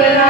problema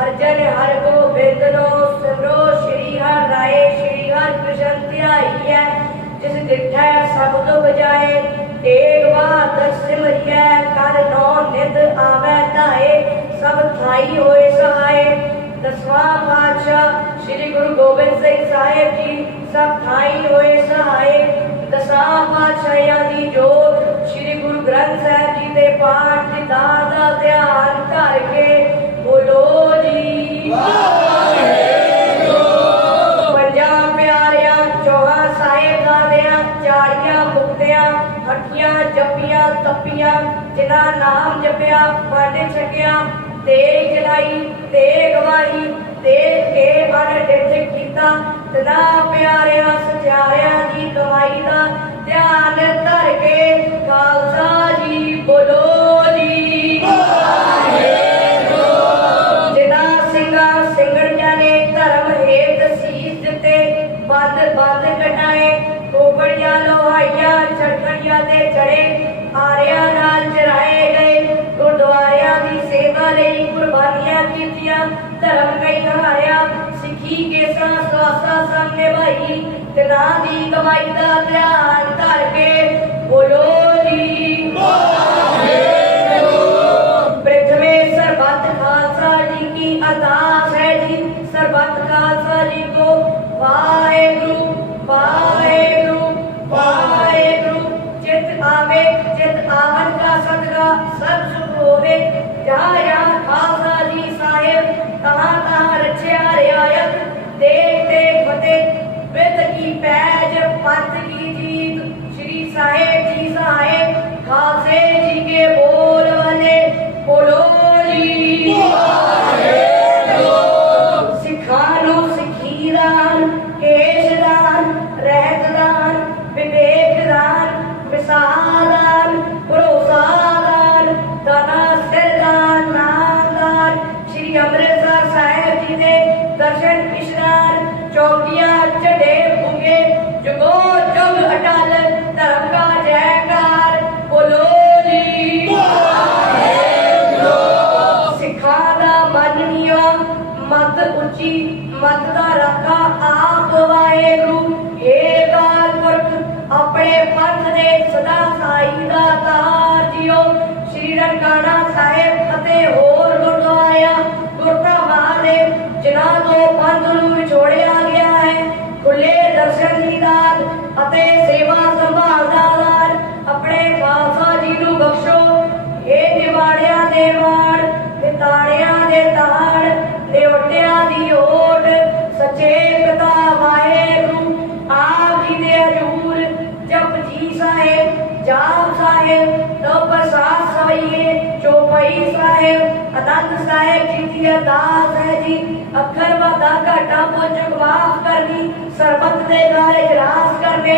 ਜੀ ਹਰ ਗੋਬਿੰਦ ਨੋ ਸਿਮਰੋ ਸ਼੍ਰੀ ਹਰਿ ਰਾਏ, ਸ਼੍ਰੀ ਹਰ ਕ੍ਰਿਸ਼ਨ ਧਿਆਈਐ ਜਿਸ ਡਿਠੈ ਸਭ ਦੁਖ ਜਾਏ ਏਕ ਬਾਤ ਸਿਮਰਿਐ। ਕਰ ਨੋ ਨਿਤ ਆਵੈ ਧਾਏ, ਸਭ ਥਾਈ ਹੋਏ ਸਹਾਏ। ਦਸਵਾਂ ਪਾਤਸ਼ਾਹ ਸ੍ਰੀ ਗੁਰੂ ਗੋਬਿੰਦ ਸਿੰਘ ਸਾਹਿਬ ਜੀ, ਸਭ ਥਾਈ ਹੋਏ ਸਹਾਏ। ਦਸਾਂ ਪਾਤਸ਼ਾਹਾਂ ਦੀ ਜੋਤ ਗੁਰੂ ਗ੍ਰੰਥ ਸਾਹਿਬ ਜੀ ਦੇ ਪਾਠ ਦੀ ਦਾਤ ਦਾ ਧਿਆਨ ਧਰ ਕੇ ਬੋਲੋ ਜੀ। ਪੰਜਾਂ ਪਿਆਰਿਆਂ, ਚੌਹਾਂ ਸਾਹਿਬਜ਼ਾਦਿਆਂ ਚਾਲੀਆਂ ਮੁਕਤਿਆਂ ਹੱਟੀਆਂ ਜੱਪੀਆਂ, ਤੱਪੀਆਂ, ਜਿਨ੍ਹਾਂ ਨਾਮ ਜਪਿਆ, ਵੰਡ ਛਕਿਆ, ਤੇ ਜਲਾਈ, ਤੇ ਗਵਾਹੀ ਤੇ ਕੇ ਮਨ ਡਿੱਠ ਕੀਤਾ। ਤਨਾ ਪਿਆਰਿਆਂ, ਸਚਾਰਿਆਂ ਦੀ ਕਮਾਈ ਦਾ ਧਿਆਨ ਧਰ ਕੇ ਖਾਲਸਾ ਜੀ ਬੋਲੋ ਜੀ ਜਿਨ੍ਹਾਂ ਸਿੰਘਾਂ ਸਿੰਘਣੀਆਂ ਨੇ ਧਰਮ ਹੇਤ ਸੀਸ ਦਿੱਤੇ ਬੰਦ ਬੰਦ ਕਟਾਏ ਕੋਪੜੀਆਂ ਲੋਹਾਈਆਂ ਛੜਕੜੀਆਂ ਤੇ ਚੜੇ ਆਰਿਆਂ ਨਾਲ ਚਰਾਏ ਗਏ ਗੁਰਦੁਆਰਿਆਂ ਦੀ ਸੇਵਾ ਲਈ ਕੁਰਬਾਨੀਆਂ ਕੀਤੀਆਂ ਧਰਮ ਕਈ ਹਾਰਿਆ ਸਿੱਖੀ ਕੇਸਾਂ ਸਵਾਸਾਂ ਸੰਗ ਨਿਭਾਈ ਤਿਨਾਂ ਦੀ ਕਮਾਈ ਦਾ ਧਿਆਨ ਧਰ ਕੇ ਬੋਲੋ ਜੀ ਪ੍ਰਥਮੇ ਸਰਬੱਤ ਖਾਲਸਾ ਜੀ ਕੀ ਅਰਦਾਸ ਹੈ ਜੀ ਸਰਬੱਤ ਖਾਲਸਾ ਜੀ ਕੋ ਵਾਹਿਗੁਰੂ ਵਾਹਿਗੁਰੂ ਵਾਹਿਗੁਰੂ ਚਿਤ ਆਵੇ ਚਿਤ ਆਵਨ ਕਾ ਸਦਕਾ ਸਭ ਸੁਖ ਹੋਵੇ ਜਾ ਜਾ ਖਾਲਸਾ ਜੀ ਸਾਹਿਬ ਤਹਾਂ ਤਹਾਂ ਰਚਿਆ ਰਿਆਇਤ ਦੇਖ ਦੇਖ ਫਤਿਹ तंज साहेब जी की अरदास है जी अखर व धागा टापो जगवाफ करनी, सरबत दे गारे गिलास करने।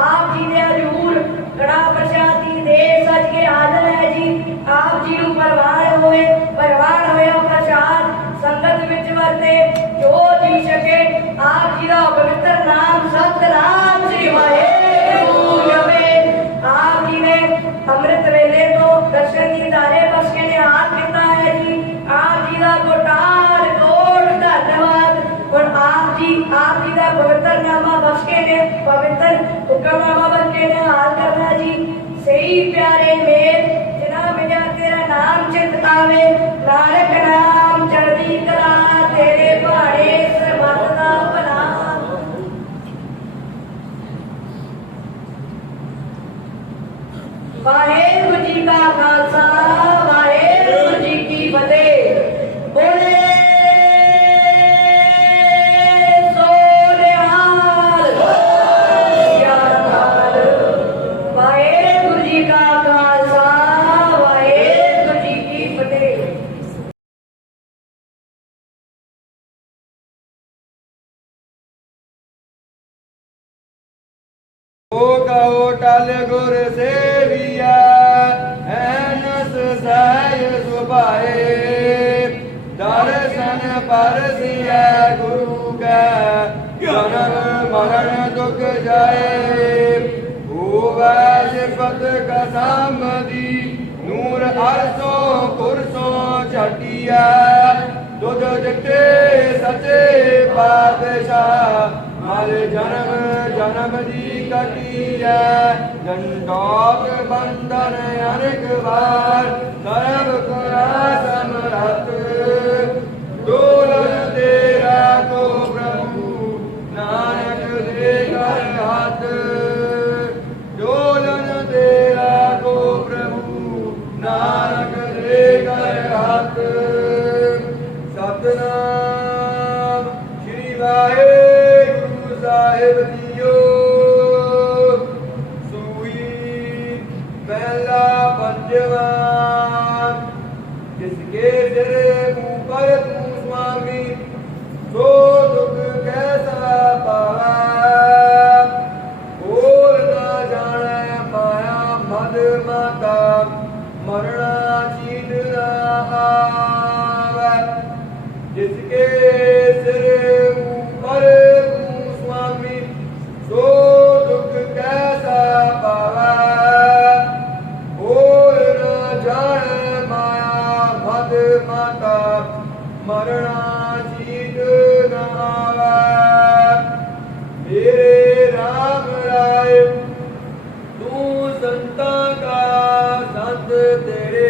आप जी ने हजूर कड़ा प्रसादी दे सज के हाजर है जी। आप जी नु परवार होवे परवार होया प्रसाद संगत विच वरते, जो जी सके, आप जी दा पवित्र नाम सत राम श्री वाहे आप जी ने अमृत वेले पवित्र नामा बस के ने पवित्र हुक्मनामा ने हाल करना जी। सही प्यारे में जना बिना तेरा नाम चित आवे नानक नाम। ਓ ਕਹੋ ਟਲ ਗੁਰ ਸੇਵੀਆ, ਐਨਸ ਸਹਿ ਸੁਭਾਏ। ਦਰਸ਼ਨ ਪਰਸਿਐ ਗੁਰੂ ਕੈ ਜਨਮ ਮਰਨ ਦੁਖ ਜਾਏ। ਹੋਵੈ ਸਿਫਤ ਕਸਮ ਦੀ ਨੂਰ ਅਰਸੋਂ ਪੁਰਸੋਂ ਛਟਿਆ ਦੁਧ ਜਟੇ ਸਚੇ ਪਾਤਸ਼ਾਹ, ਮਲ ਜਨਮ ਜਨਮ ਦੀ ਕਟਿਐ ਜੰਡੋਕ ਬੰਧਨ ਅਨੇਕ ਵਾਰ ਸਰਬ ਕੁਰਾ ਸਮਰਤ ਦੋਲਨ ਤੇਰਾ ਕੋ ਪ੍ਰਭੂ ਨਾਨਕ ਦੇ ਘਰ ਹੱਥ ਡੋਲਨ ਤੇਰਾ ਕੋ ਪ੍ਰਭੂ ਨਾਨਕ ਦੇ ਘਰ ਹੱਥ। ಉದ್ಯೋಗ ਨਾ ਮਾਇਆ ਮਦ ਮਾਤਾ, ਮਰਣਾ ਚੀਨ ਨਾ ਆਵੈ। ਮੇਰੇ ਰਾਮ ਰਾਏ, ਤੂੰ ਸੰਤਾਂ ਕਾ ਸੰਤ ਤੇਰੇ।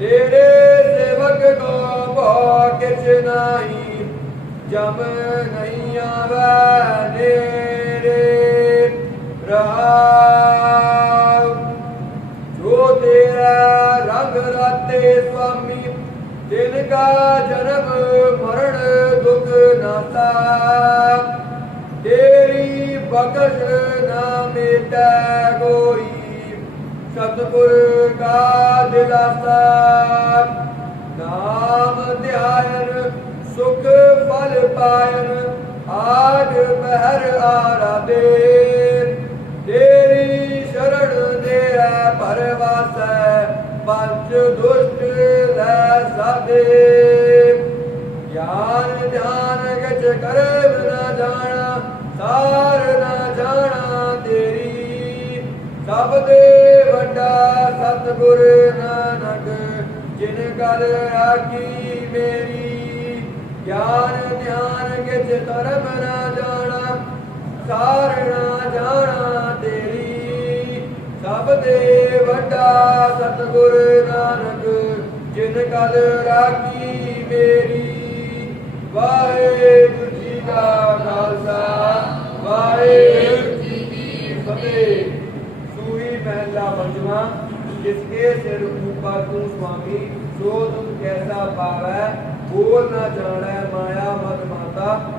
ਤੇਰੇ ਸੇਵਕ ਕੋ ਭੋ ਕਿਛ ਨਹੀਂ, ਜਮ ਨਹੀਂ ਆਵੈ ਨੇਰੇ ਰਾਮ ਰਾਤੇ ਸੁਆਮੀ ਤਿਨ ਕਾ ਜਨਮ ਮਰਨ ਦੁਖ ਨਾਤਾ ਤੇਰੀ ਬਖਸ਼ ਨਾ ਮੇਟੈ ਕੋਈ, ਸਤਿਗੁਰ ਕਾ ਦਿਲਾਸਾ। ਨਾਮ ਧਿਆਇਨ ਸੁਖ ਫਲ ਪਾਇਨ, ਆਜ ਮਹਿਰ ਆਰਾਦੇ ਤੇਰੀ ਸ਼ਰਣ ਦੇ ਪਰਵਾਸੈ ਪੰਜ ਦੁਸ਼ਟ ਲੈ ਸਾਦੇ ਗਿਆਨ ਧਿਆਨ ਗਚ ਕਰਮ ਨਾ ਜਾਣਾ, ਸਾਰ ਨਾ ਜਾਣਾ ਤੇਰੀ। ਸਭ ਦੇ ਵੱਡਾ ਸਤਿਗੁਰ ਨਾਨਕ, ਜਿਨ ਗਲ ਰਾਖੀ ਮੇਰੀ। ਗਿਆਨ ਧਿਆਨ ਗਚ ਕਰਮ ਨਾ ਜਾਣਾ, ਸਾਰ ਨਾ ਜਾਣਾ ਤੇਰੀ। ਸਭ ਦੇ ਵੱਡਾ ਸਤਿਗੁਰ ਨਾਨਕ ਜਿਨ ਕਲ ਰਾਖੀ ਮੇਰੀ ਵਾਹਿਗੁਰੂ ਜੀ ਕਾ ਖਾਲਸਾ ਵਾਹਿਗੁਰੂ ਜੀ ਕੀ ਫਤਿਹ ਸੂਹੀ ਮਹਿਲਾ ਪੰਜਵਾਂ ਜਿਸਕੇ ਸਿਰ ਉਪਰ ਤੂੰ ਸੁਆਮੀ ਸੋ ਤੁਮ ਕੈਸਾ ਪਾਵੈ ਬੋਲ ਨਾ ਜਾਣੈ ਮਾਇਆ ਮਦ ਮਾਤਾ ਪਰਣਾ